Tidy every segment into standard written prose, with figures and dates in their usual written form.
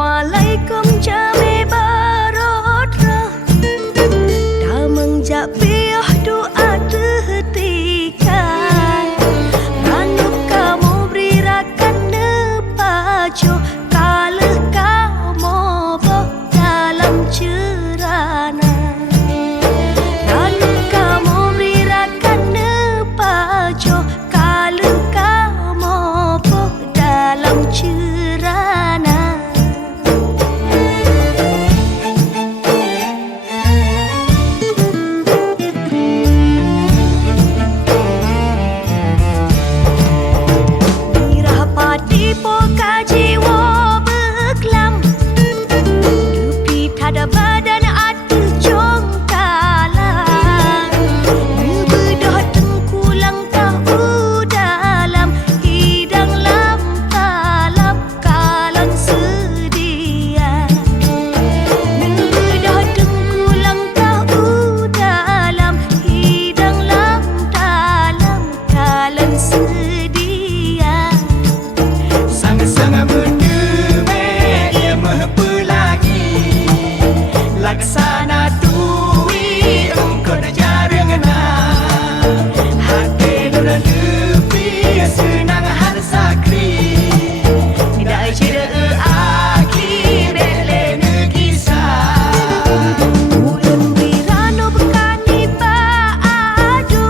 Assalamualaikum jami barotra damang jabiah doa terhentikan manuk kamu berirakan nepajo kalah kamu boh dalam cerana manuk kamu berirakan nepajo kalah kamu boh dalam cerana. Ada badan atu jongkalang bedah tengkulang tahu dalam hidang lam kalap kalan sedia bedah tengkulang tahu dalam hidang lam dalam kalan sedia sangat-sangat berdemai ia mempelagi laksana duit engkau dah jarang nak hati lu dah lebih senang hal sakri tidak cerita akhir bele kisah ulun wirano bekani paadu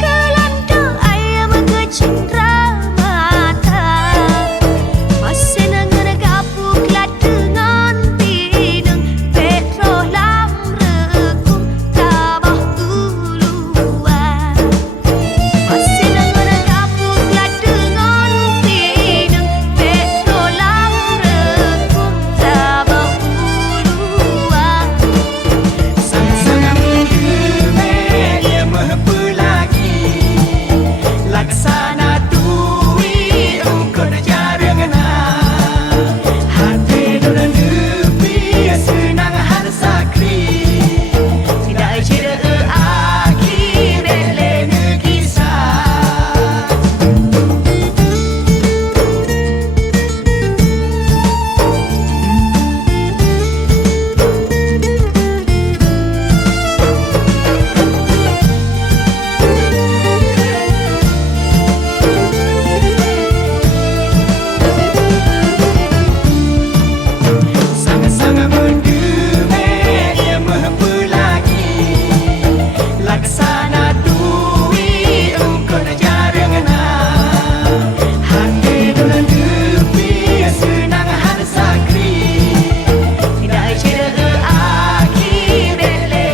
kelanda ayam kecindra mata masih nangan gapuk lat dengan pineng petroh lam rekum tabah uluan masih nangan gapuk lat dengan pineng petroh lam rekum tabah uluan sangat-sangat berdemai ia mempelagi laksana duit engkau dah jarang nak hati lu dah lebih senang hal sakri tidak cerita akhir bele kisah sangat-sangat berdemai ia mempelagi laksana duit engkau dah jarang nak hati lu dah lebih senang hal sakri tidak cerita akhir bele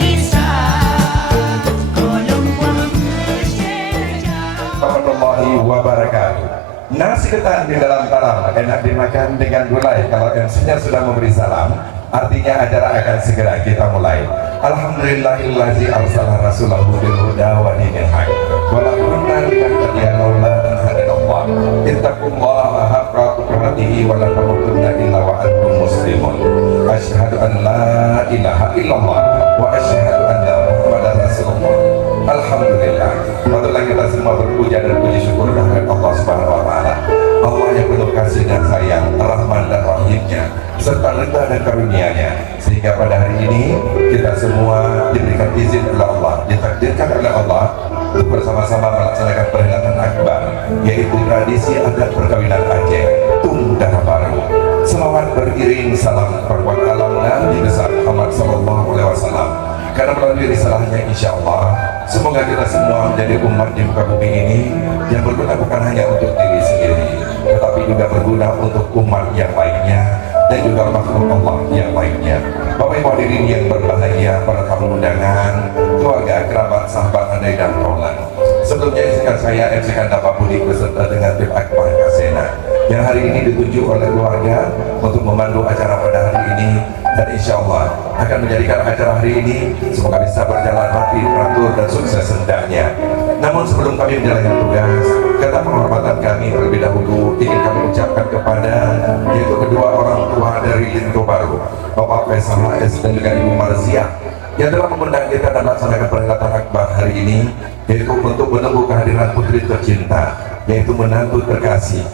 kisah kolom wang warahmatullahi wabarakatuh. Nasi ketan di dalam talam enak dimakan dengan gulai. Kalau MC-nya sudah memberi salam, artinya acara akan segera kita mulai. Alhamdulillahillazi arsala rasulahu bil huda wa dinil haq. Wa la kunna linahtadiya laula an hadallah. Ittaqullaha haqqa tuqatih wa la tamutunna illa wa antum muslimun. Asyhadu an la ilaha illallah wa asyhadu anna Muhammadar Rasulullah. Alhamdulillah. Patutlah kita semua berpuja dan puji syukur kehadirat Allah Subhanahu wa taala. Allah yang penuh kasih dan sayang, Rahman dan Rahimnya, serta ridha dan karunia-Nya, sehingga pada hari ini kita semua diberikan izin oleh Allah, ditakdirkan oleh Allah untuk bersama-sama melaksanakan perhelatan akbar, yaitu tradisi adat perkawinan Aceh Tung Dana Baru. Selawat beriring salam perbuat alam Nabi besar Muhammad sallallahu alaihi wasallam. Karena melalui risalahnya insya Allah semoga kita semua menjadi umat di muka bumi ini yang berguna bukan hanya untuk diri sendiri, tetapi juga berguna untuk umat yang lainnya dan juga makhluk Allah yang lainnya. Bapak Ibu hadirin yang berbahagia, para tamu undangan, keluarga, kerabat, sahabat, andai dan kaulan. Sebelumnya izinkan saya MC Kanda Pak Budi beserta dengan tim Akbar Kasena yang hari ini ditunjuk oleh keluarga untuk memandu acara pada hari ini, dan insya Allah akan menjadikan acara hari ini semoga bisa berjalan rapi, teratur dan sukses hendaknya. Namun sebelum kami menjalankan tugas, kata penghormatan kami terlebih dahulu ingin kami ucapkan kepada yaitu kedua orang tua dari Linto Baru, Bapak Faisal AS dan juga Ibu Marziah, yang telah mengundang kita dan melaksanakan perhelatan akbar hari ini, yaitu untuk menunggu kehadiran putri tercinta, yaitu menantu terkasih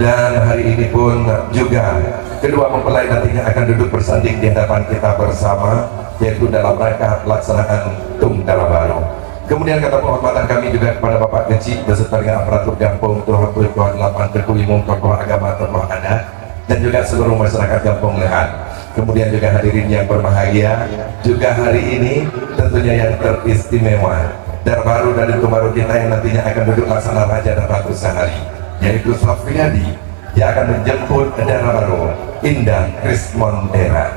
Dan hari ini pun juga kedua mempelai nantinya akan duduk bersanding di hadapan kita bersama, yaitu dalam rangka pelaksanaan Tung Dalam Baru. Kemudian kata penghormatan kami juga kepada Bapak Kecil beserta dengan aparatur kampung, Tuhan Tuhan 8 Teguh Imum, tokoh agama, tokoh adat, dan juga seluruh masyarakat Kampung Lehan. Kemudian juga hadirin yang berbahagia, juga hari ini tentunya yang teristimewa, Dar Baru dan Tung Baru kita yang nantinya akan duduk laksana Raja dan Ratu sehari, yaitu Safriyadi yang akan menjemput Dara Baru Indah Krismondera.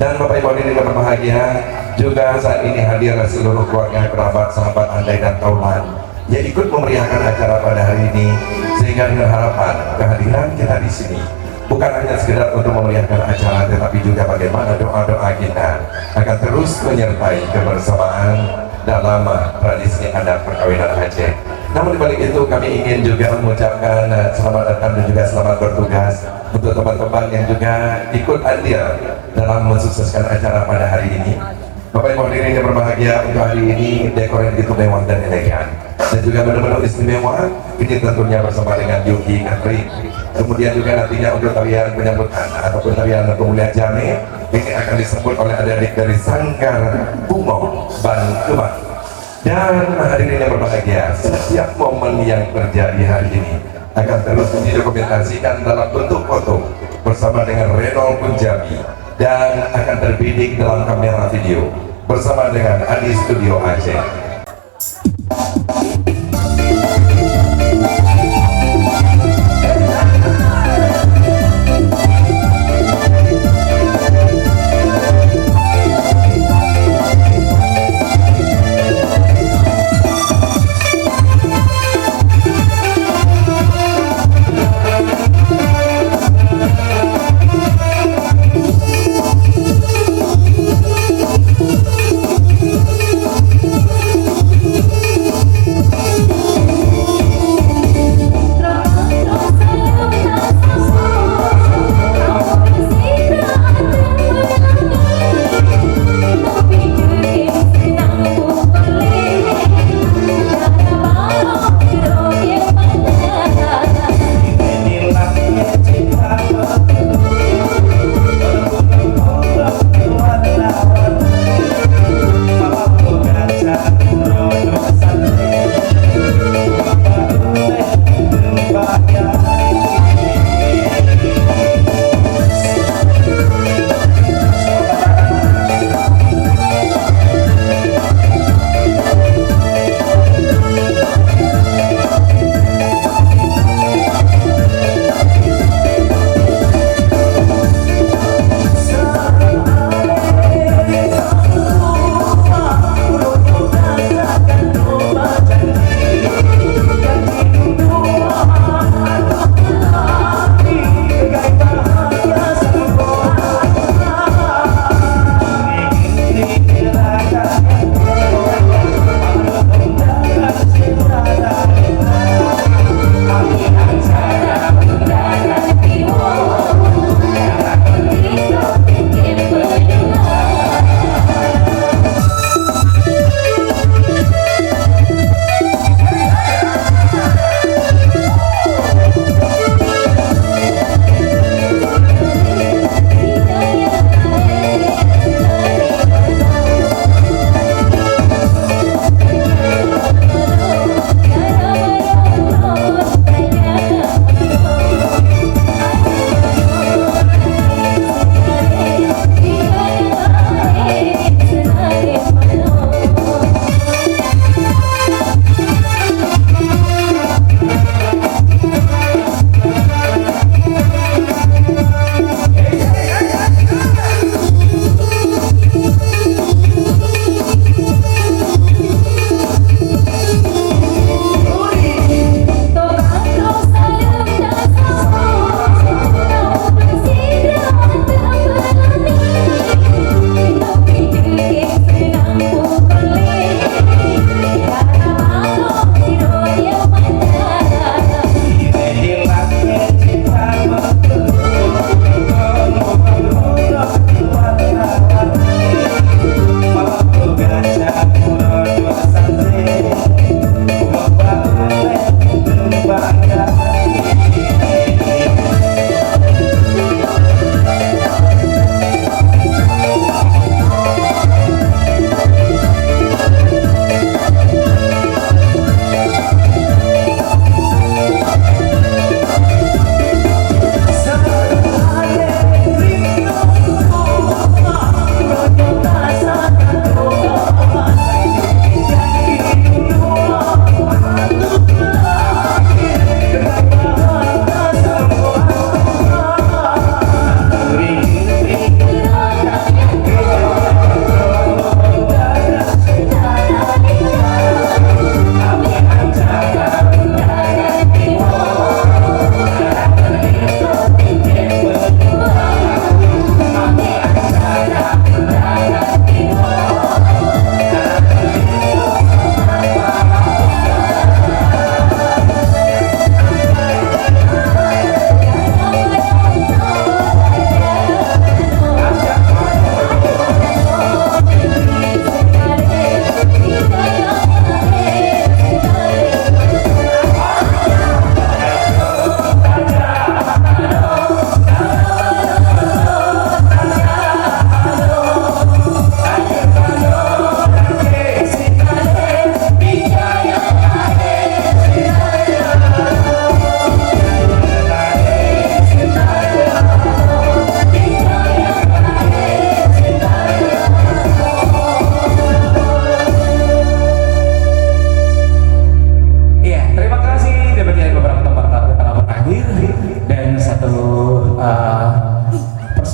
Dan Bapak Ibu hadirin yang berbahagia, juga saat ini hadir seluruh keluarga, kerabat, sahabat, andai dan taulan yang ikut memeriahkan acara pada hari ini, sehingga dengan harapan kehadiran kita di sini bukan hanya sekedar untuk memeriahkan acara, tetapi juga bagaimana doa-doa kita akan terus menyertai kebersamaan dalam tradisi adat perkawinan Aceh. Namun dibalik itu kami ingin juga mengucapkan selamat datang dan juga selamat bertugas untuk teman-teman yang juga ikut andil dalam mensukseskan acara pada hari ini. Bapak Ibu hadirin yang berbahagia, untuk hari ini dekor yang begitu mewah dan elegan dan juga menu-menu istimewa ini tentunya bersama dengan Yuki Katri. Kemudian juga nantinya untuk tarian penyambutan ataupun tarian pemulihan Jame ini akan disebut oleh adik-adik dari Sanggar Bungo Ban Kebak. Dan hadirin yang berbahagia, setiap momen yang terjadi hari ini akan terus didokumentasikan dalam bentuk foto bersama dengan Renol Punjabi dan akan terbidik dalam kamera video bersama dengan Adi Studio Aceh.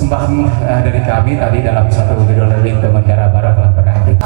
persembahan dari kami tadi dalam satu video link ke negara barat dalam perkara ini.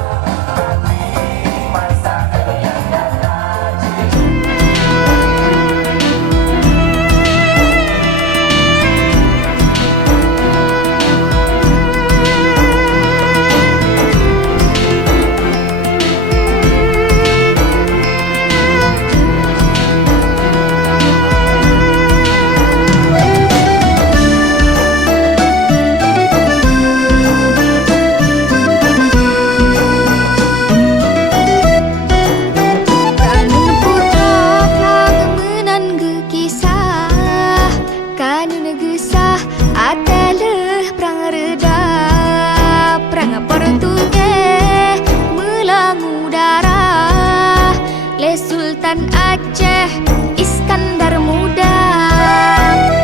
Sultan Aceh Iskandar Muda,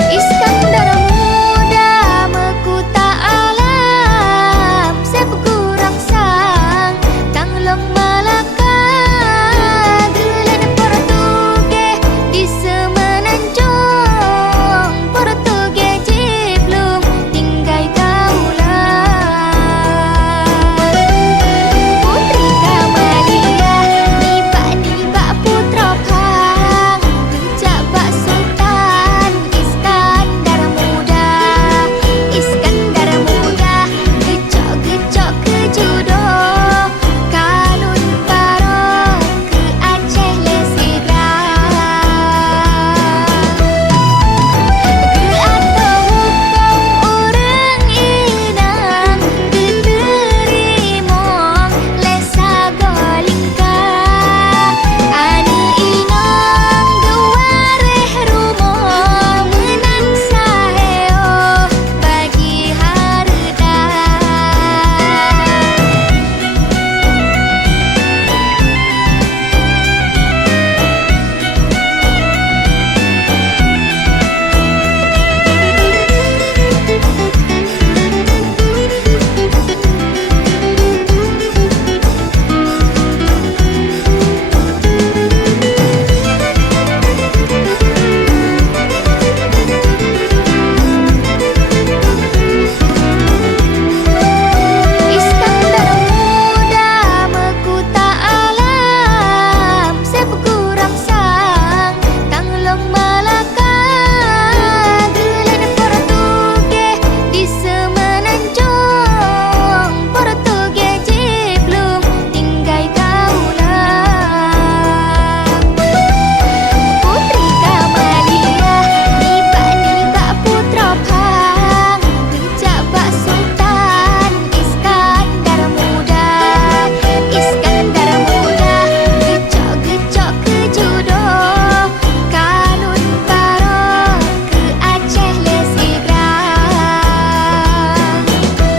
Iskandar Muda mekuta alam sepuku rangsang Tanglong Malaka gelan Portuge di semenanjung Portuge jiblung tinggai kaulah Putri Kamalia niba putra pang kejabak Sultan Iskandar Muda, Iskandar Muda gecok-gecok ke judo kalun parok ke Aceh lesigrang ke atau hukum orang inang keterimong lesa golingka anu inang gewareh rumo menang saheo bagi harda Iskandar Muda mekuta alam sepuku rangsang Tanglong Malaka gelan Portuge di semenanjung Portuge jiblung tinggai kaulah Putri Kamalia niba putra pang kejabak Sultan Iskandar Muda, Iskandar Muda gecok-gecok ke judo kalun parok ke Aceh lesigrang ke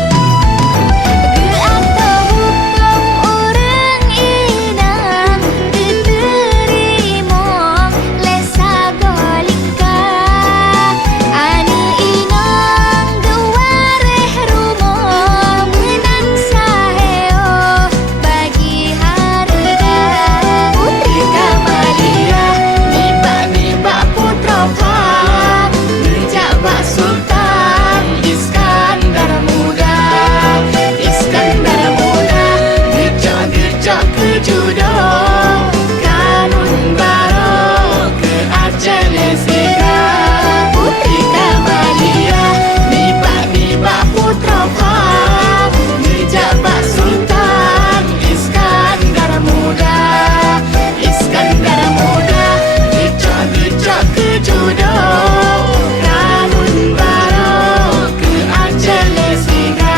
atau hukum orang inang keterimong lesa golingka anu inang gewareh rumo menang saheo bagi harda Putri Kamalia niba putra pang kejabak Sultan Iskandar Muda, Iskandar Muda gecok-gecok ke judo kalun barok ke Aceh lesigrang Putri Kamalia niba putra pang kejabak Sultan Iskandar Muda, Iskandar Muda gecok-gecok ke judo kalun barok ke Aceh lesigrang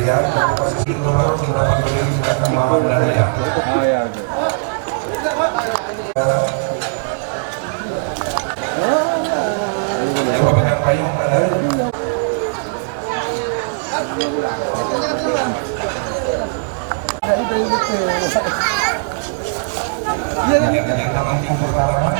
sekalian, dari posisi nomor beberapa berdiri sudah kemauan dan ya. Yang pemegang payung mana? Yang dalam timur pertama.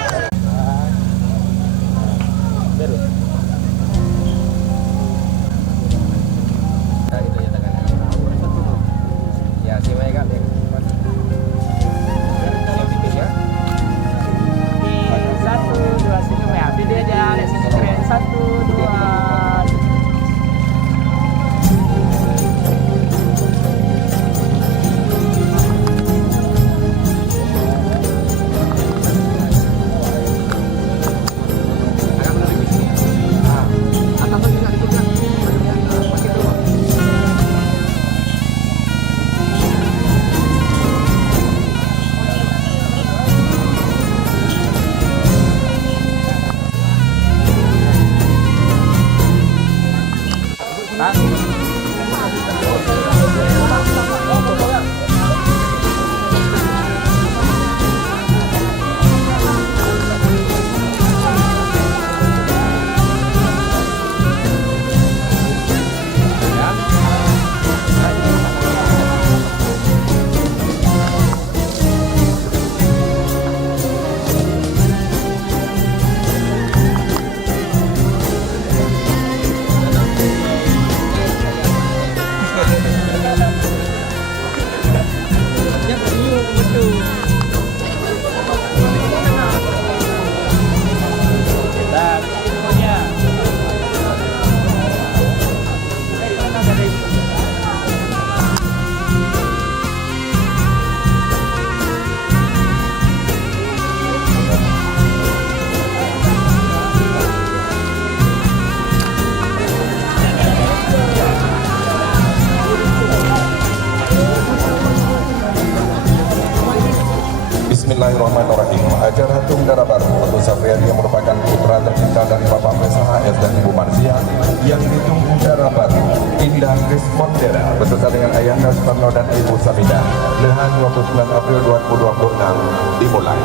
Bismillahirrahmanirrahim. Acara Tunggara Baru untuk Safriadi yang merupakan putra tercinta dari Bapak Faisal HS dan Ibu Marzia yang ditunggu Dara Baru Indah Respondera beserta dengan Ayahanda Soekarno dan Ibu Samida. Lehan 29 April 2026 dimulai.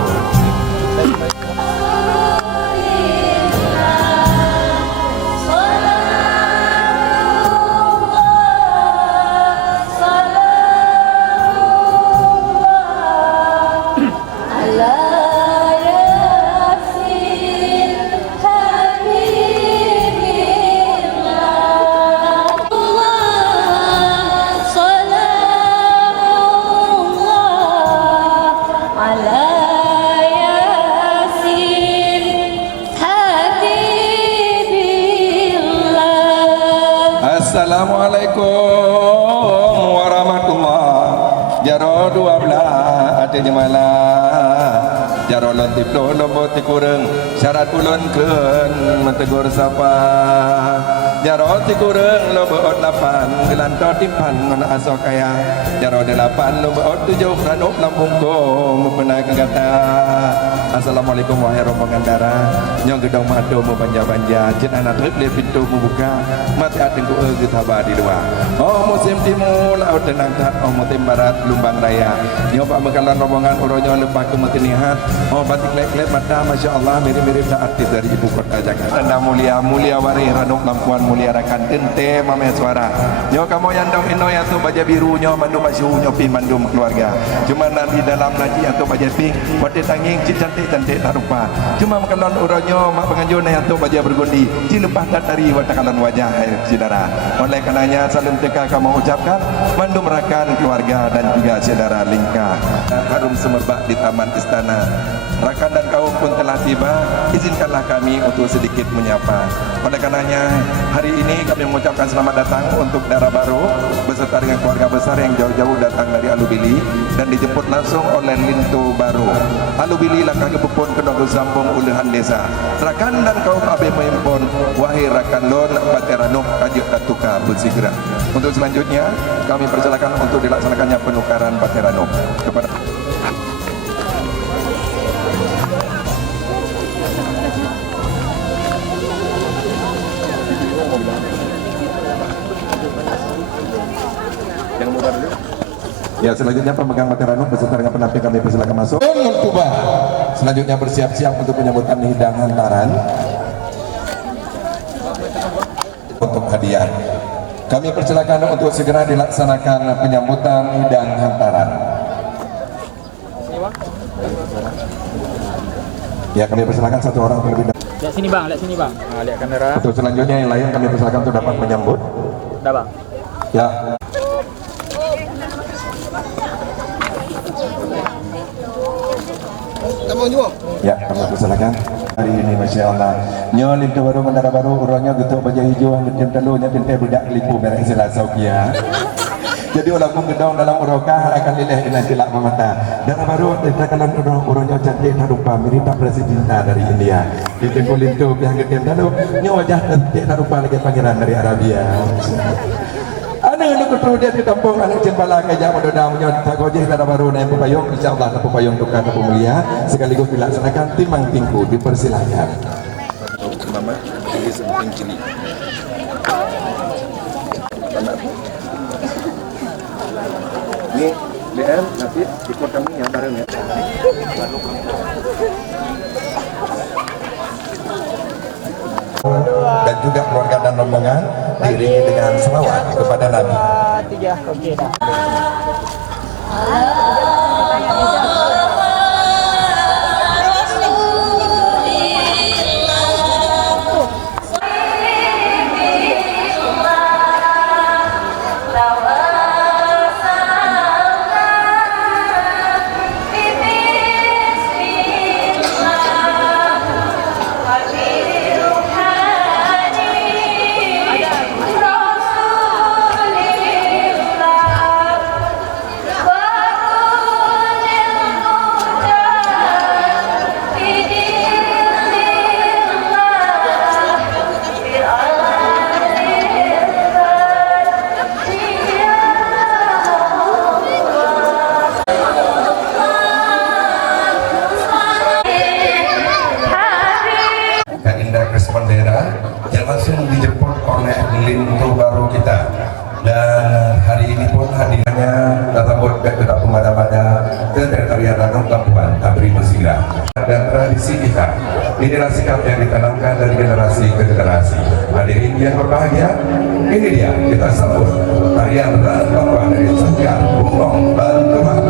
Assalamualaikum warahmatullahi jaro 12 ate jemala jaro lontip lobo tikureng syarat ulun keun mentegur sapa jaro tikureng lobo 8 gelanto tipan mana asok kaya jaro 8 lobo 7 ranuk lampung ko mupena kata. Assalamualaikum wahai rombongan darah nyong gedong madu mu banja-banja jen anak le pintu mu buka mati atengku kita di luar. Oh musim timur laut tenang tak oh musim barat lumbang raya nyo pak mekalan rombongan uronyo lepas ke mutin nihat oh batik lek-lek mata masya Allah mirip-mirip tak artis dari ibu kota Jakarta. Anda mulia wari ranuk lampuan mulia rakan tente mame suara nyo kamu yang dong ino yang tu baja biru nyo mandu masyu nyo pi mandu keluarga cuma nanti dalam naji atau baja pink wate tanging cantik tak rupa cuma mekalan uronyo mak penganjur yang tu baja bergundi ci lepas dari watakalan wajah saudara. Oleh karenanya salam teka kamu ucapkan mandu merakan keluarga dan juga saudara lingkar harum semerbak di taman istana. Rakan dan kaum pun telah tiba, izinkanlah kami untuk sedikit menyapa. Oleh karenanya hari ini kami mengucapkan selamat datang untuk Dara Baru beserta dengan keluarga besar yang jauh-jauh datang dari Alubili dan dijemput langsung oleh Lintu Baru. Alubili langkah kepupun kedua sambung uluhan desa. Rakan dan kaum abe mengimpun wahai rakan lon bateranuk kajuk katuka bersegera. Untuk selanjutnya kami persilakan untuk dilaksanakannya penukaran bateranuk kepada Ya, selanjutnya pemegang materai beserta dengan penampil kami persilakan masuk. Tuba. Selanjutnya bersiap-siap untuk penyambutan hidang hantaran untuk hadiah. Kami persilakan untuk segera dilaksanakan penyambutan hidang hantaran. Ya, kami persilakan satu orang terlebih dahulu. Lihat sini bang, lihat sini bang. Nah, lihat kamera. Untuk selanjutnya yang lain kami persilakan untuk dapat menyambut. Dah bang. Ya. Ya, kami persilakan. Hari ini Masya Allah Nyo lintu baru menara baru Uronya getuk baju hijau Ngetim telunya pintai budak kelipu merek istilah Saukia. Jadi ulang gedong dalam urokah akan lilih nanti lak memata. Darah baru ditekan uronya cantik tak rupa mirip presiden dari India. Di tengku lintu pihak getim dalu Nyo wajah cantik tak rupa lagi pangeran dari Arabia. Anak perlu dia ditampung anak cempala kajak modal menyon tak gojeh darah baru naik pupayung insyaallah tak pupayung tukar tak mulia sekaligus dilaksanakan timang tingku dipersilakan. Mama ini sebutin kini. Ini BM nanti ikut kami yang bareng ya. Dan juga keluarga dan rombongan diiringi dengan selawat kepada Nabi. 3, okey dah. yang langsung dijemput oleh lintu baru kita, dan hari ini pun hadirnya datang buat ketua pemadamannya ke Sekretariat Danau Labuan Abri Mesira. Dan tradisi kita inilah sikap yang ditanamkan dari generasi ke generasi. Hadirin yang berbahagia, ini dia kita sambut tarian Danau dari setiap Gunung Bantuan.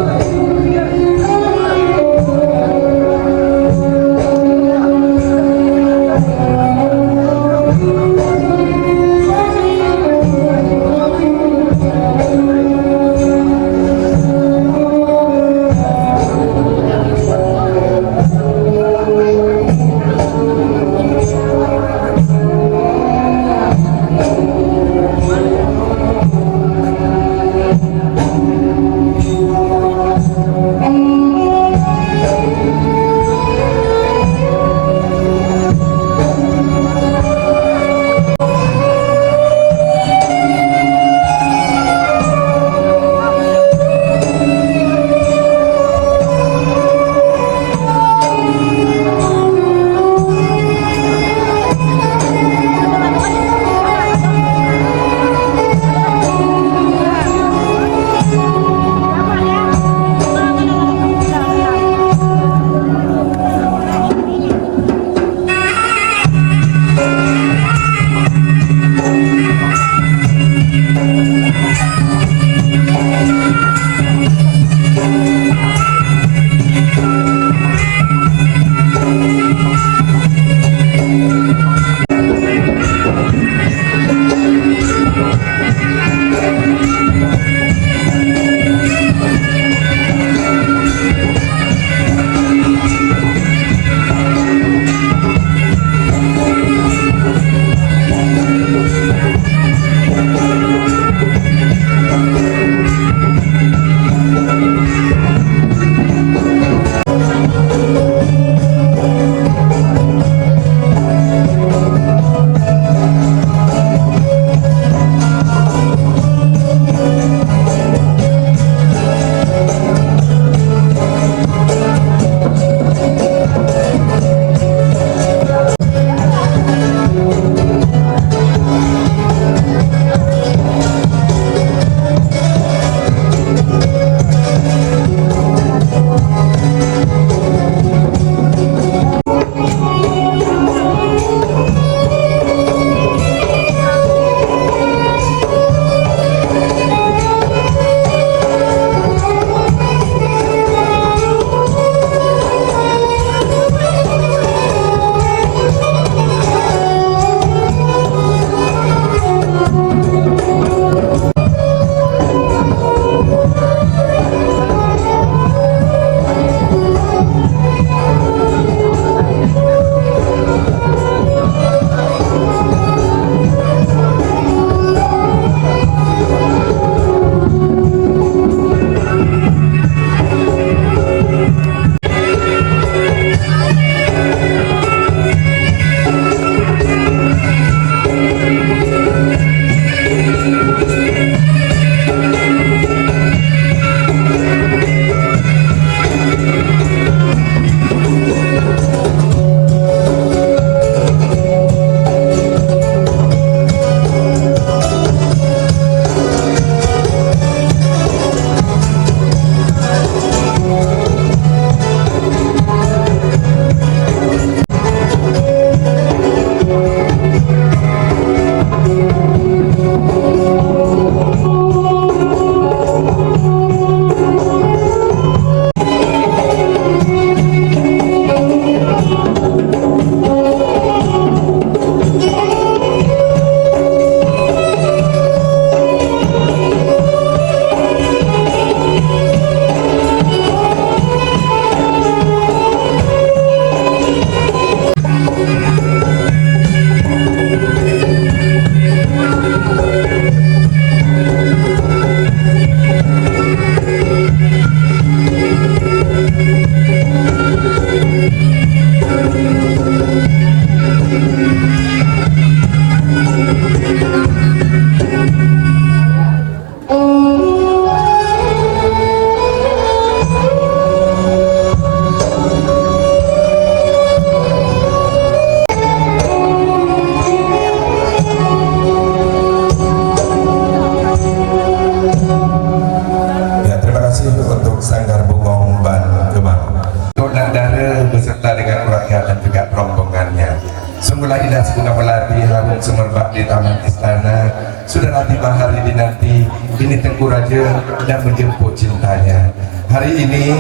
Tunggulah indah bunga melati harum semerbak di taman istana. Sudah tiba hari dinanti, ini Tengku Raja dan menjemput cintanya. Hari ini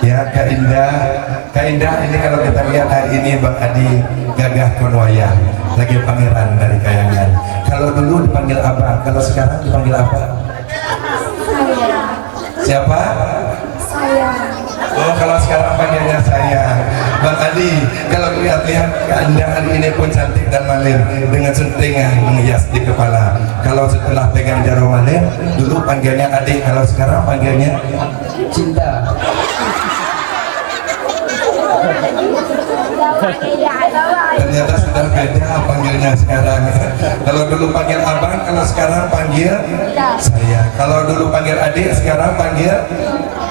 ya Kak Indah ini kalau kita lihat hari ini Bang Adi gagah konwaya lagi pangeran dari Kayangan. Kalau dulu dipanggil Abang, kalau sekarang dipanggil apa? Siapa? Oh, kalau sekarang panggilnya saya, Bang Adi. Kalau lihat-lihat keindahan ini pun cantik dan malir dengan suntingan menghias di kepala. Kalau setelah pegang jarum malir, dulu panggilnya adik, kalau sekarang panggilnya cinta. Ternyata sudah beda panggilnya sekarang. Kalau dulu panggil abang, kalau sekarang panggil saya. Kalau dulu panggil adik, sekarang panggil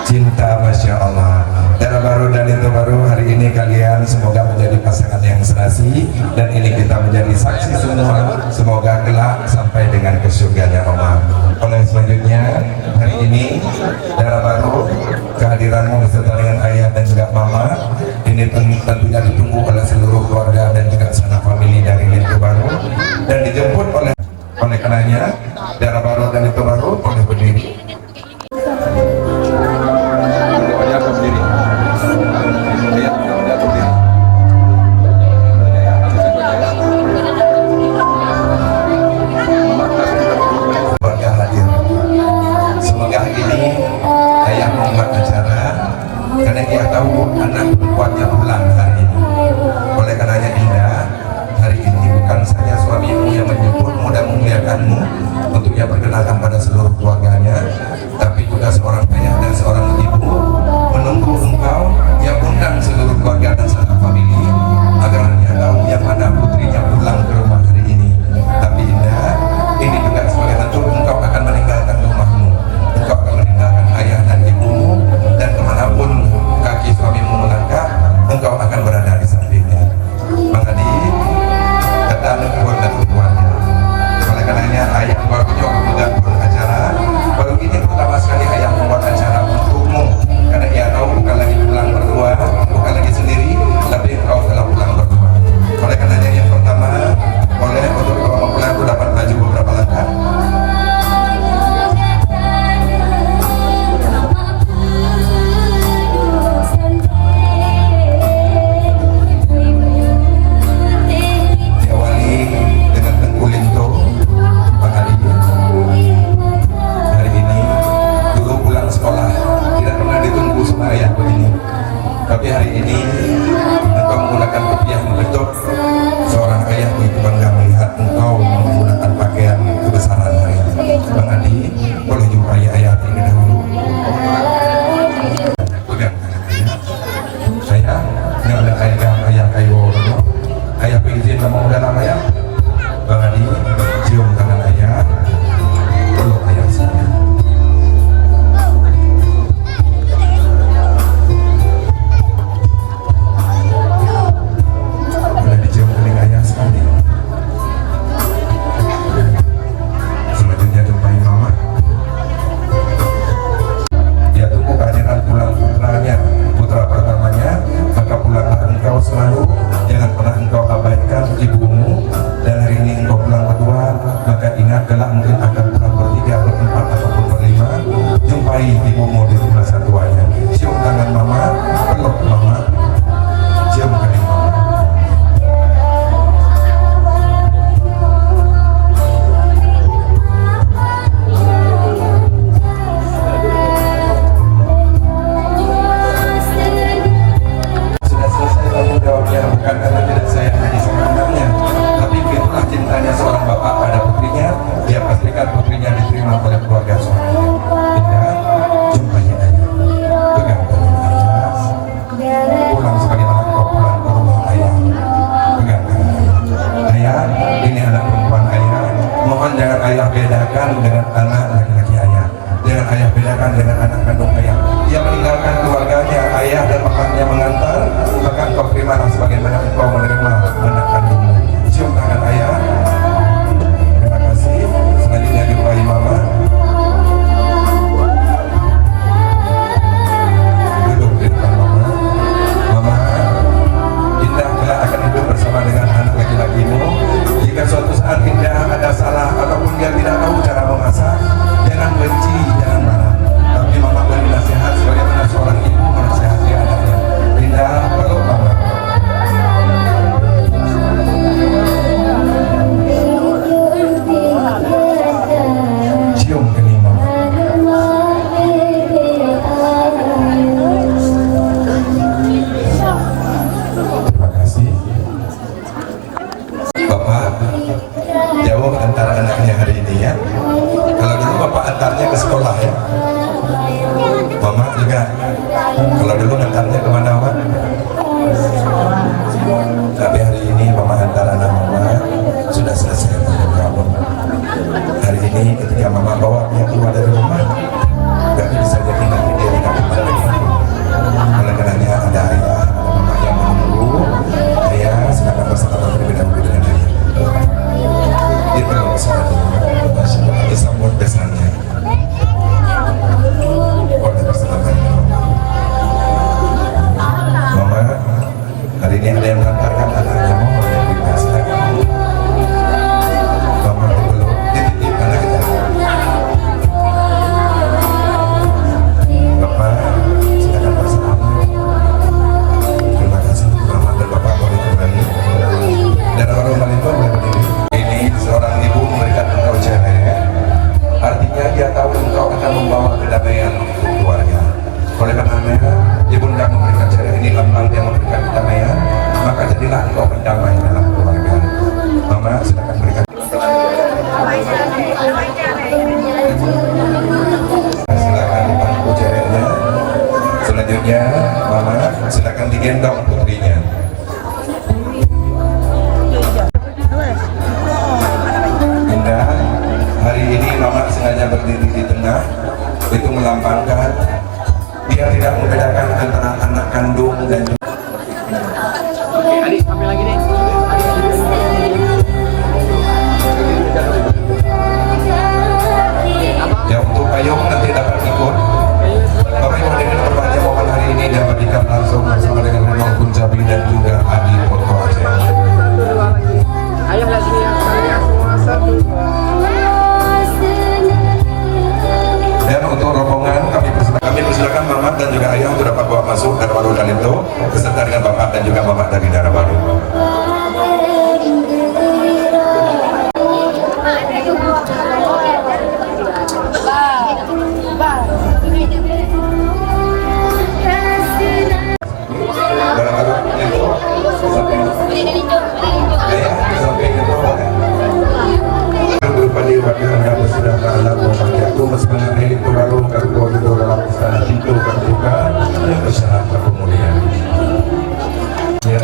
cinta. Masya Allah. Darah baru dan itu baru, hari ini kalian semoga menjadi pasangan yang serasi, dan ini kita menjadi saksi semua. Semoga kelak sampai dengan ke surganya Allah. Oleh selanjutnya hari ini darah baru, kehadiranmu beserta dengan ayah dan juga mama ini tentunya ditunggu oleh seluruh keluarga dan juga sanak famili dari Lintu Baru, dan dijemput oleh karenanya darah baru dan itu baru boleh berdiri. Keluarga hadir. Semoga ini ayah membuat acara karena dia tahu anak perempuannya pulang hari ini. Oleh karenanya Indah, hari ini bukan saja suamimu yang menjemputmu dan memuliakanmu untuk ia perkenalkan pada seluruh keluarganya, tapi juga seorang ayah dan seorang ibu menunggu engkau yang undang seluruh keluarga dan sanak famili agar dia tahu yang mana putrinya pulang ke rumah hari ini. Tapi Indah, ini juga sebagai tentu engkau akan meninggalkan rumahmu, engkau akan meninggalkan ayah dan ibumu, dan kemanapun kaki suamimu melangkah, engkau akan berada di sampingnya. Bang Adi, kata kuat dan tuannya. Oleh karenanya ayah baru juga membuat acara. Baru ini pertama sekali ayah membuat acara untukmu, karena ia tahu bukan lagi pulang berdua, bukan lagi sendiri, tapi engkau telah pulang berdua. Oleh karenanya yang pertama, boleh untuk bawa mempelai itu dapat maju beberapa langkah. Diawali dengan Tengku Lintu, Bang Adi. Hari ini dulu pulang sekolah tidak pernah ditunggu sama ayah begini, tapi hari ini engkau menggunakan kopiah membentuk. Seorang ayah begitu bangga melihat engkau menggunakan pakaian kebesaran hari ini. Bang Adi, boleh jumpai ayah terlebih dahulu. Pegang tangan ayah. Ayah, ini ada ayah kayu. Ayah izin sama dalam ayah. Bang Adi, cium tangan ayah. Peluk ayah sini. Boleh dicium telinga ayah sekali. Selanjutnya jumpai mama. Dia tunggu kehadiran pulang putranya, putra pertamanya. Maka pulanglah engkau selalu, jangan pernah engkau abaikan ibumu. Dan hari ini engkau pulang berdua, maka ingat kelak mungkin akan pulang bertiga, berempat ataupun berlima. Jumpai ibumu di rumah satuannya. Cium tangan mama, peluk mama, cium kening mama. Sudah selesai tanggung jawabnya, bukan karena tidak sayang hanya sebenarnya, tapi itulah cintanya seorang bapak pada putrinya. Dia pastikan putrinya diterima oleh keluarga suaminya. Indah, jumpai ayah, pegang tangan ayah, pulang sebagaimana kau pulang ke rumah ayah. Pegang tangan ayah. Ayah, ini anak perempuan ayah. Mohon jangan ayah bedakan dengan anak laki-laki ayah. Jangan ayah bedakan dengan anak kandung ayah. Dia meninggalkan keluarganya, ayah dan bapaknya mengantar, maka engkau terimalah sebagaimana engkau menerima anak kandungmu. Cium tangan ayah. Terima kasih. Selanjutnya jumpai mama. Duduk di depan mama. Mama, Indah kelak akan hidup bersama dengan anak sekolah ya. Mama juga. Kalau dulu ngantarnya kemana Mama? Tapi hari ini Mama antar anak Mama sudah selesai. Hari ini ketika Mama bawa dia keluar dari rumah, tapi bisa jadi nanti dia tidak kembali lagi. Oleh karenanya ada ayah, ada Mama yang menunggu. Ayah sedang bersama berbeda dengan ayah. Itu satu. Disambut besannya. Boleh bersama. Mama, hari ini ada yang mengantarkan anaknya Mama yang dikasih. Mama dulu dititip anak kita. Bapak, silakan bersama. Terima kasih Mama dan Bapak boleh kembali. Dan baru Malito boleh berdiri. Ini seorang ibu memberikan engkau cewek. Artinya dia tahu engkau akan membawa kedamaian untuk keluarga. Oleh karenanya, ibunda memberikan cewek ini lambang yang memberikan kedamaian, maka jadilah engkau pendamai dalam keluarga. Mama, silakan berikan. Silakan dibantu ceweknya. Selanjutnya, Mama, silakan digendong putrinya. Indah, hari ini Mama sengaja berdiri di tengah, itu melambangkan dia tidak membedakan antara anak kandung dan Adik, ambil lagi nih. ya untuk payung nanti dapat ikut. Bapak Ibu dengan berbahagia momen hari ini diabadikan langsung bersama dengan Renol Punjabi dan juga Adi Foto Aceh. Ayah lihat sini ya. Semua satu. Dan untuk rombongan kami persilakan Mama dan juga Ayah untuk dapat bawa masuk Darah Baru dan itu beserta dengan Bapak dan juga Mama dari Darah Baru. Darah Baru itu sampai Ayah sampai ke bawah. Berupa diwakil anda bersudah ke alam membahagiaku semangat elit baru kargo itu dalam istana pintu terbuka yang bersyarat kemuliaan. Ya,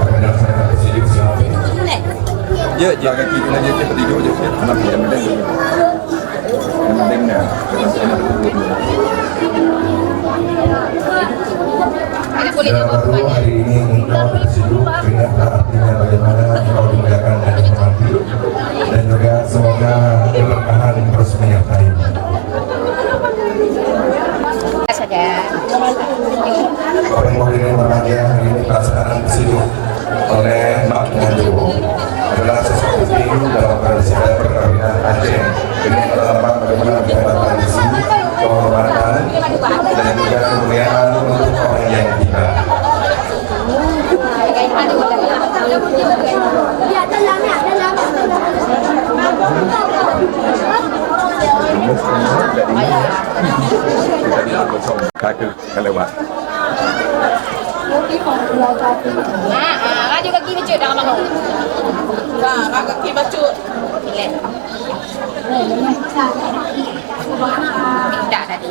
akan dilaksanakan presidium sampai. Ya, jaga kaki lagi kita tidur je. Anak dia mendeng. Mendengnya. Dan baru hari ini engkau terseduh ingatlah artinya bagaimana engkau dimuliakan dan dihormati dan juga semoga keberkahan terus menyertai. Orang yang boleh berbahagia hari ini pelaksanaan terseduh oleh Mak Ngandu adalah sesuatu penting dalam tradisi adat perkawinan Aceh. Ini adalah bagaimana menjaga tradisi, kehormatan dan juga kemuliaan untuk orang yang tiba. Kaki kelewat. Kaju kaki becut dah mana? Kaki becut. Tidak tadi.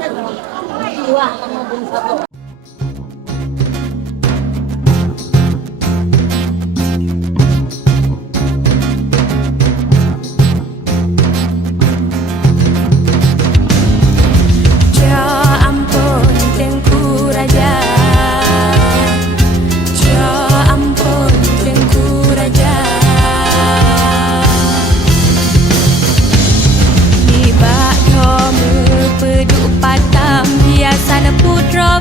Putra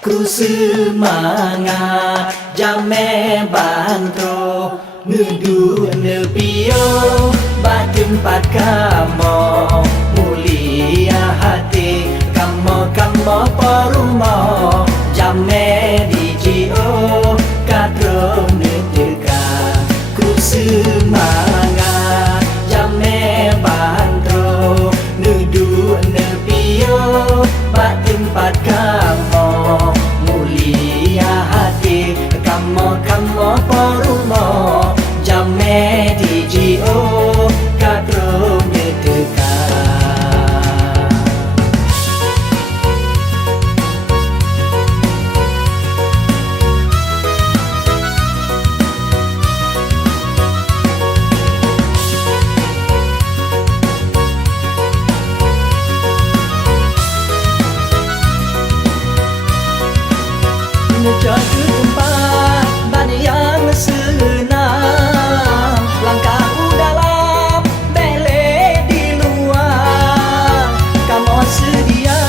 Ku semangat jame bantro nudu nepio ba tempat kamu mulia hati kamu perumo jame dijio kadro neteka ku semangat jame bantro nudu nepio ba tempat kamu mulia hati kamu perumo jame dijio kadro neteka Menjadi tempat dan yang senang langkahku dalam bele di luar kamu sedia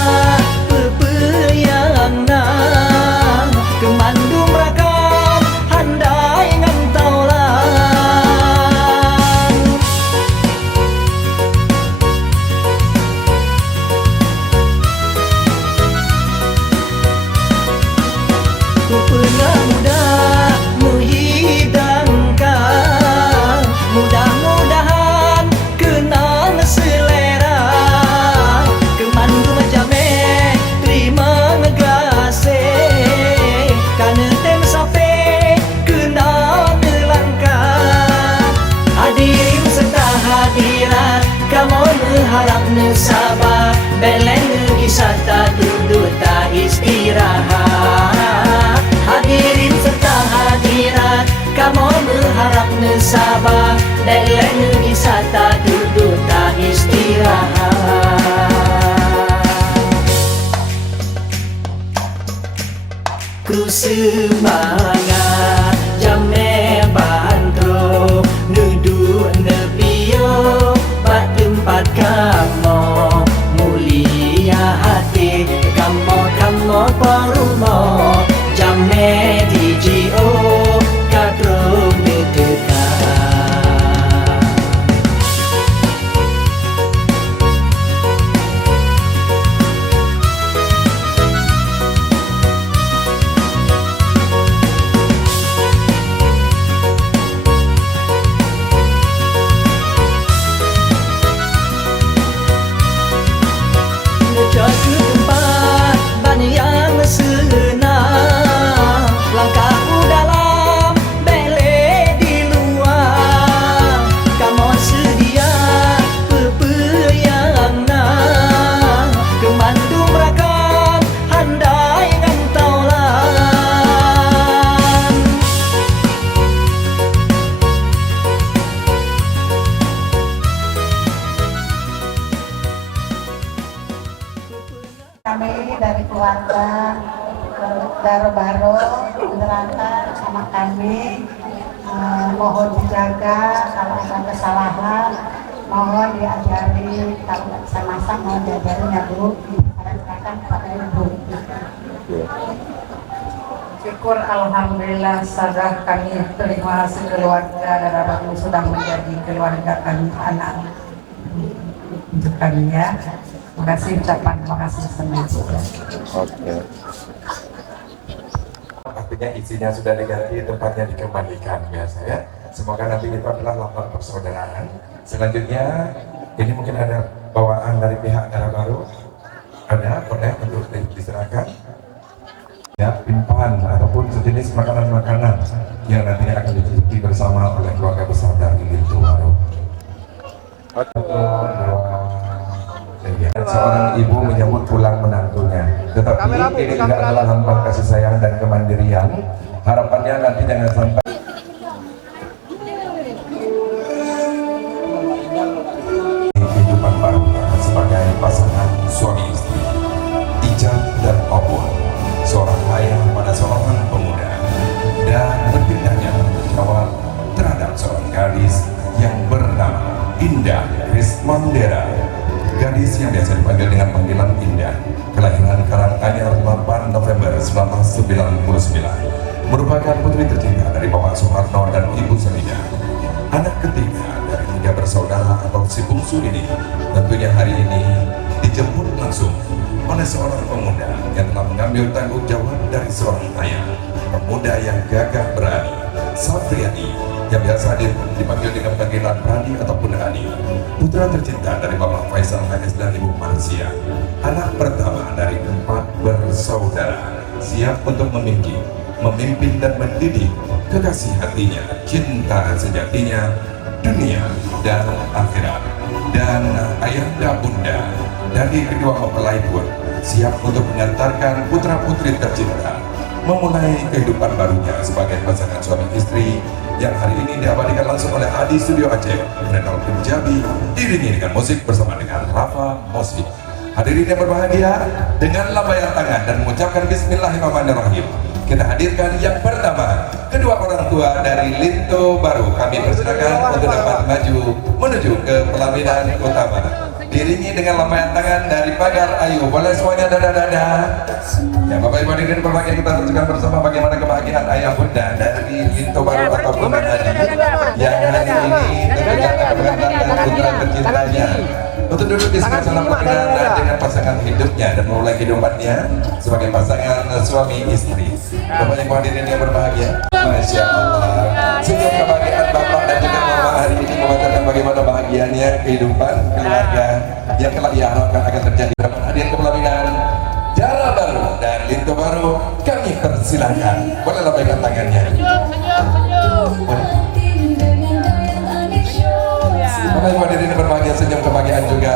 pepeyang nang kemandung rakan handai ngantaulan ku pernah mudah menghidangkan mudah-mudahan kenang selera kemandu majame terima ngegase karena tem sape kenal nelangkan hadirin serta hadirat kamu mengharap sabar beleng kisah tak duduk tak istirahat hadirin serta hadirat kamu berharap sabar beleng kisah tak duduk tak istirahat ku semangat jame bantro nudu nepio bat tempat kamu mulia hati kamu perumo jame dijio kadro neteka Menjadi tempat dan yang senang langkahku dalam bele di luar kamu sedia pepeyang nang kemandung rakan handai ngantaulan Kami dari keluarga Daro-Baro menerangkan sama kami mohon dijaga kalau ada kesalahan mohon diajari kalau nggak bisa masak mohon diajari ya Bu disarankan kepada Ibu. Syukur alhamdulillah sadah kami terima kasih keluarga Daro-Baro sudah menjadi keluarga kami anak untuk kami ya. Terima kasih ucapan, terima kasih senang. Oke. Artinya isinya sudah diganti, tempatnya dikembalikan biasa ya. Semoga nanti itu adalah lambang persaudaraan. Selanjutnya ini mungkin ada bawaan dari pihak Daro-Baro. Ada, boleh untuk diserahkan. Ya, pimpan ataupun sejenis makanan-makanan yang nantinya akan dicicipi bersama oleh keluarga besar dari Daro-Baro. Seorang ibu menyambut pulang menantunya, tetapi ini tidak adalah lambang kasih sayang dan kemandirian. Harapannya nanti jangan sampai kehidupan baru sebagai pasangan suami istri, ijab dan kabul, seorang ayah pada seorang pemuda, dan berpindahnya awal terhadap seorang gadis yang bernama Indah Rismondera. Gadis yang biasa dipanggil dengan panggilan Indah, kelahiran Karanganyar 8 November 1999 merupakan putri tercinta dari Bapak Soekarno dan Ibu Samidah. Anak ketiga dari 3 bersaudara atau si bungsu ini tentunya hari ini dijemput langsung oleh seorang pemuda yang telah mengambil tanggung jawab dari seorang ayah, pemuda yang gagah berani, Safriadi, yang biasa dipanggil dengan panggilan Rani ataupun Hani, putra tercinta dari Bapak Faisal HS dan Ibu Marsia, anak pertama dari 4 bersaudara, siap untuk memimpin dan mendidik kekasih hatinya, cinta sejatinya, dunia dan akhirat. Dan ayahanda bunda dari kedua mempelai pun siap untuk mengantarkan putra-putri tercinta memulai kehidupan barunya sebagai pasangan suami istri yang hari ini diabadikan langsung oleh Adi Studio Aceh, Renal Punjabi, diiringi dengan musik bersama dengan Rafa Mosfi. Hadirin yang berbahagia, dengan lambaian tangan dan mengucapkan Bismillahirrahmanirrahim, kita hadirkan yang pertama, kedua orang tua dari Linto Baru. Kami persilakan untuk dapat maju menuju ke pelaminan utama. Diiringi dengan lambaian tangan dari Pagar Ayu. Boleh semuanya dada-dada. Ya, Bapak Ibu hadirin berbahagia, kita saksikan bersama bagaimana kebahagiaan ayah bunda dari Linto Baru ataupun Adi yang hari ini tentunya akan mengantarkan putra tercintanya untuk duduk di sebelah sana pelaminan dengan pasangan hidupnya dan memulai kehidupannya sebagai pasangan suami istri. Bapak Ibu hadirin yang berbahagia, Masya Allah, senyum kebahagiaan Bapak dan juga Mama hari ini mengatakan bagaimana bahagianya kehidupan keluarga yang telah ia harapkan akan terjadi. Dapat hadir ke pelaminan Jara Baru dan Linto Baru, kami persilahkan. Boleh lambaikan tangannya. Bapak Ibu hadirin yang berbahagia, senyum kebahagiaan juga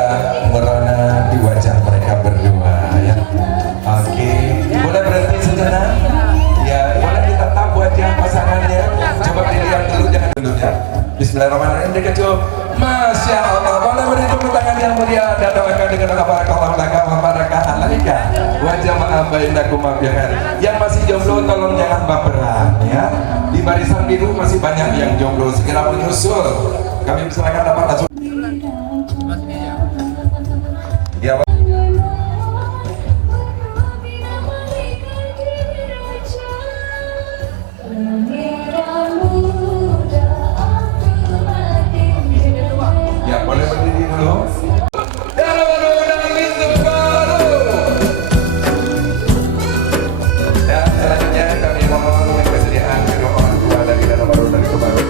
merona di wajah mereka berdua ya. Oke, boleh berhenti sejenak. Ya, boleh kita tatap wajah pasangannya. Coba dilihat dulu, jangan dulu ya. Bismillahirrahmanirrahim. Dikecup. Masya Allah, boleh beri tepuk tangan yang mulia dan doakan dengan barakallahu laka wa baraka alaika wa jama'a bainakum maghfirah. Yang masih jomblo tolong jangan baperan ya. Di barisan biru masih banyak yang jomblo, segera menyusul. Kami persilakan dapat langsung. Ya, ya boleh berdiri dulu. Jara Baru dan Linto Baru. Dan selanjutnya kami mohon kesediaan kedua orang tua dari Jara Baru dan Linto Baru.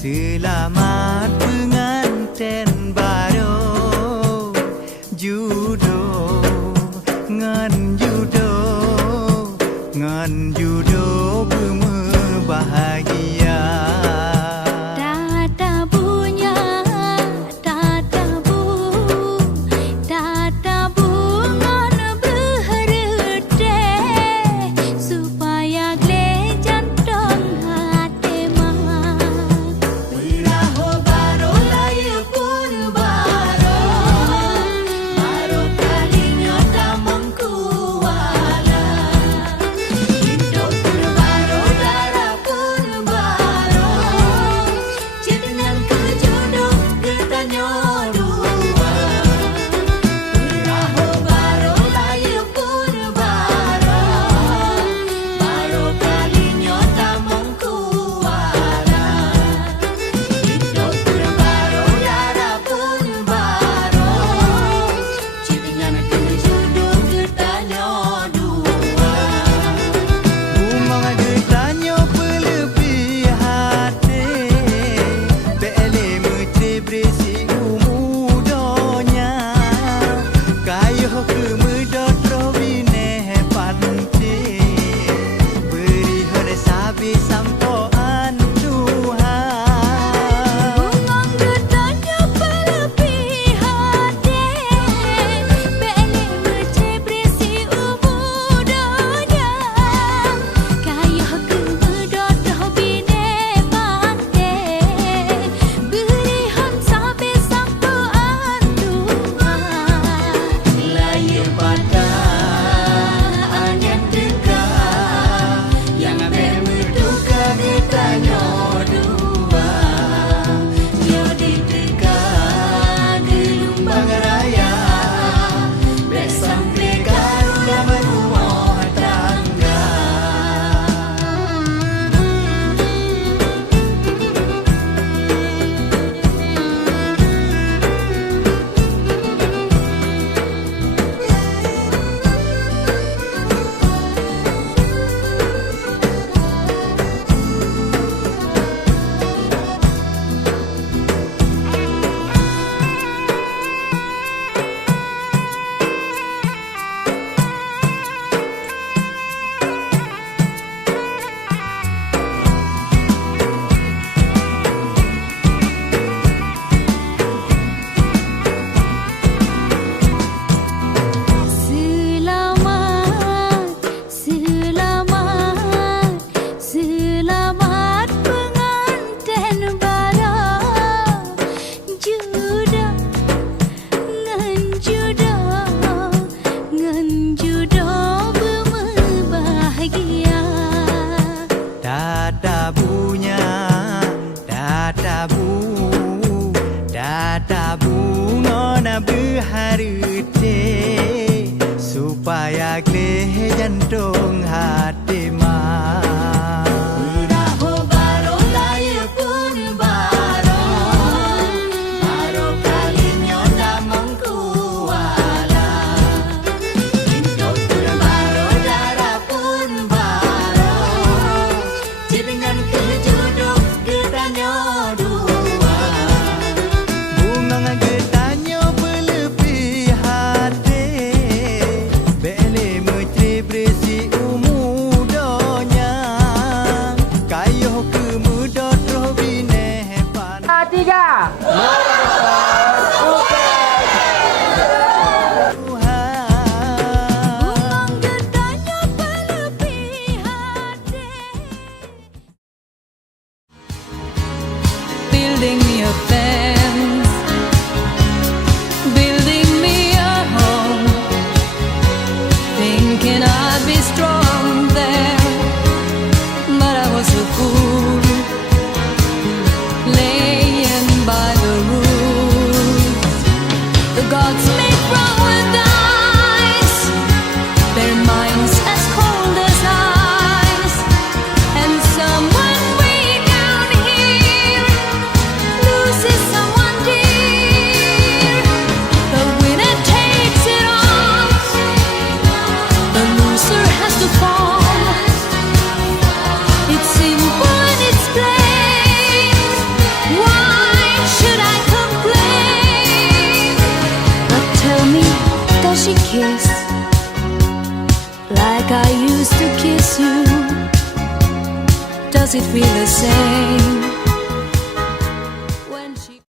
Selamat pengantin baru, judo ngan judo berbahagia. Baru layu pun harute supaya gleh jantung hati ma. Building me a fence, building me a home, thinking I'd be strong there, but I was a fool, laying by the rules. The gods made wrong with ice, their minds as cold as ice, and someone way down here loses someone dear. The winner takes it all, the loser has to fall. It's simple and it's plain. Why should I complain? But tell me, does she kiss like I used to kiss you? Does it feel the same when she...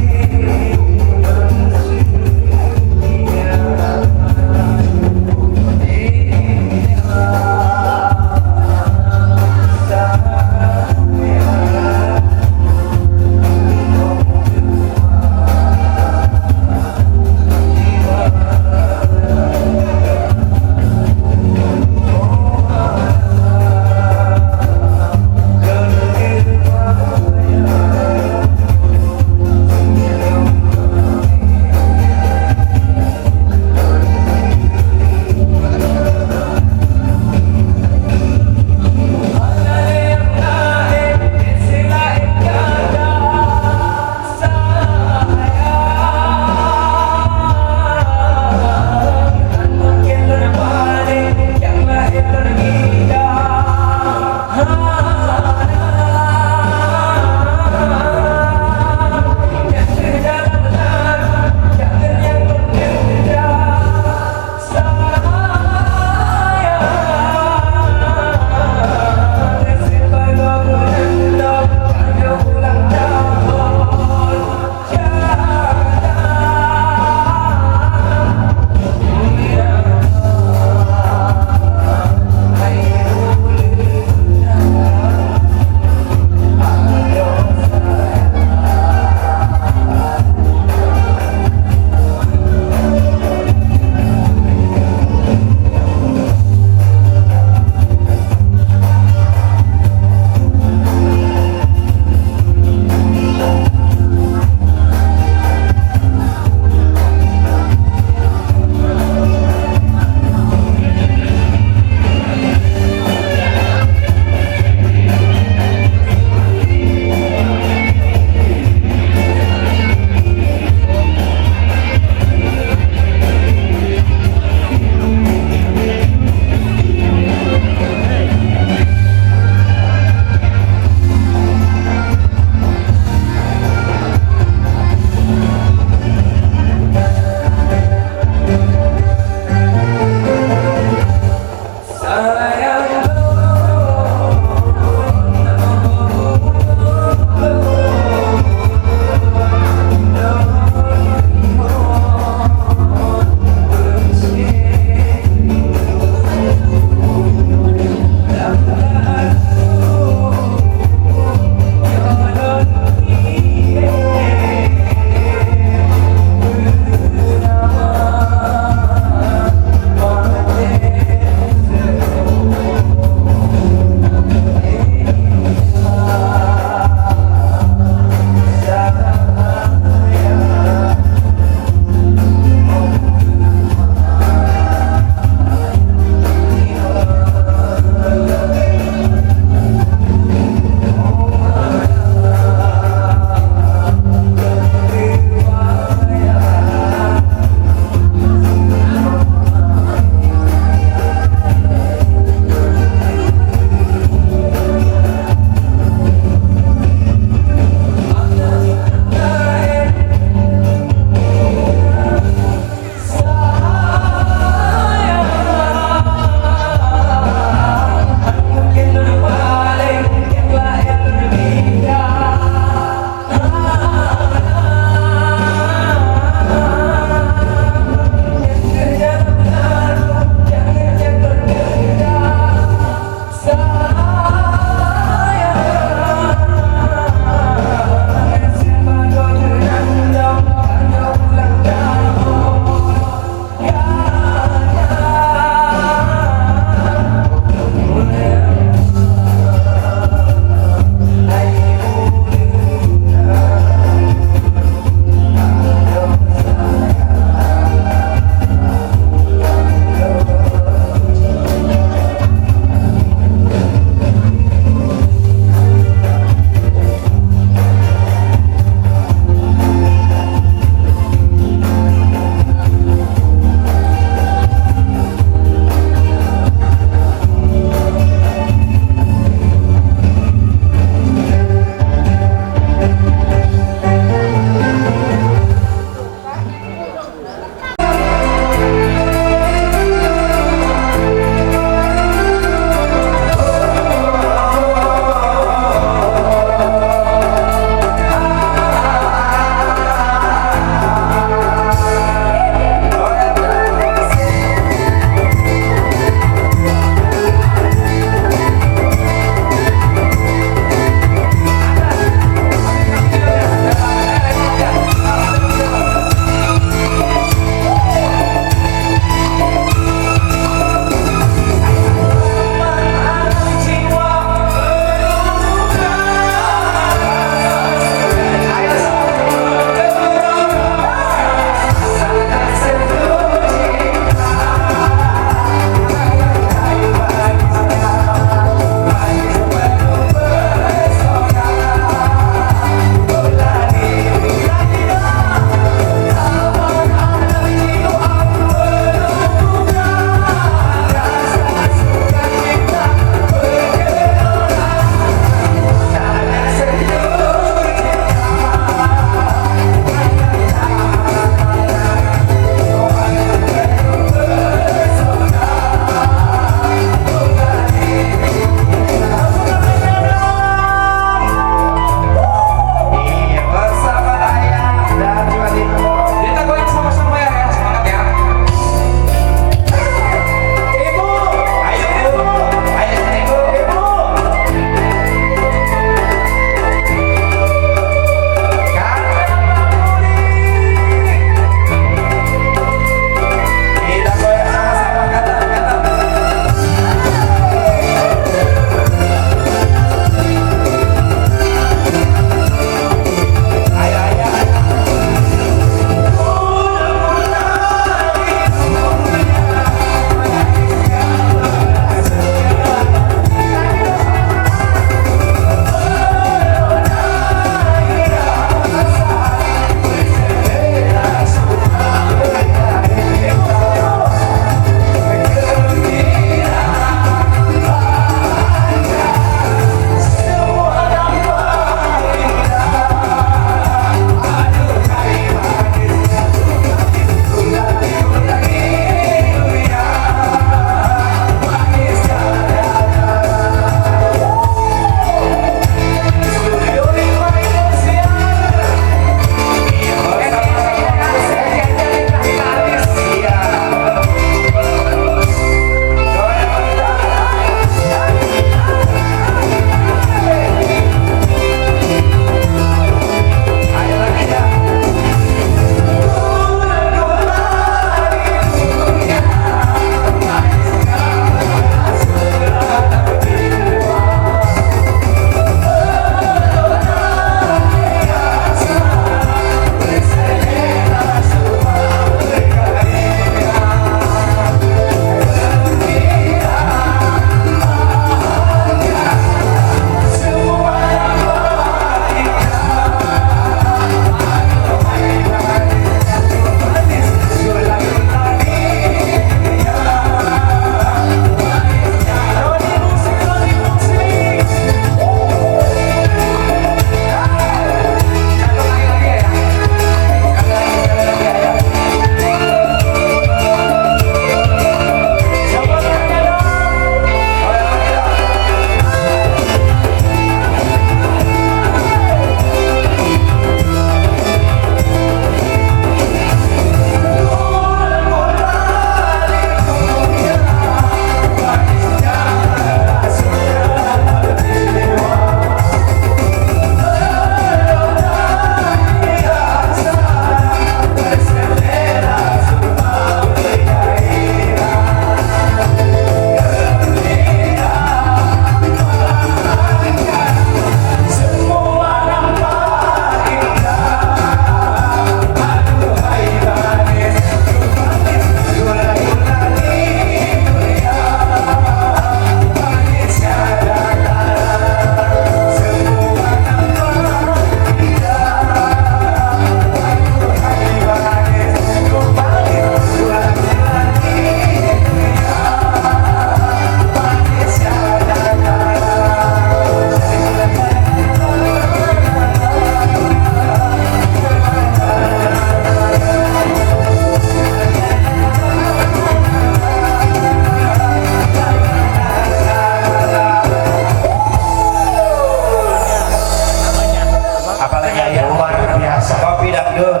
dangdut.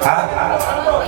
Hah?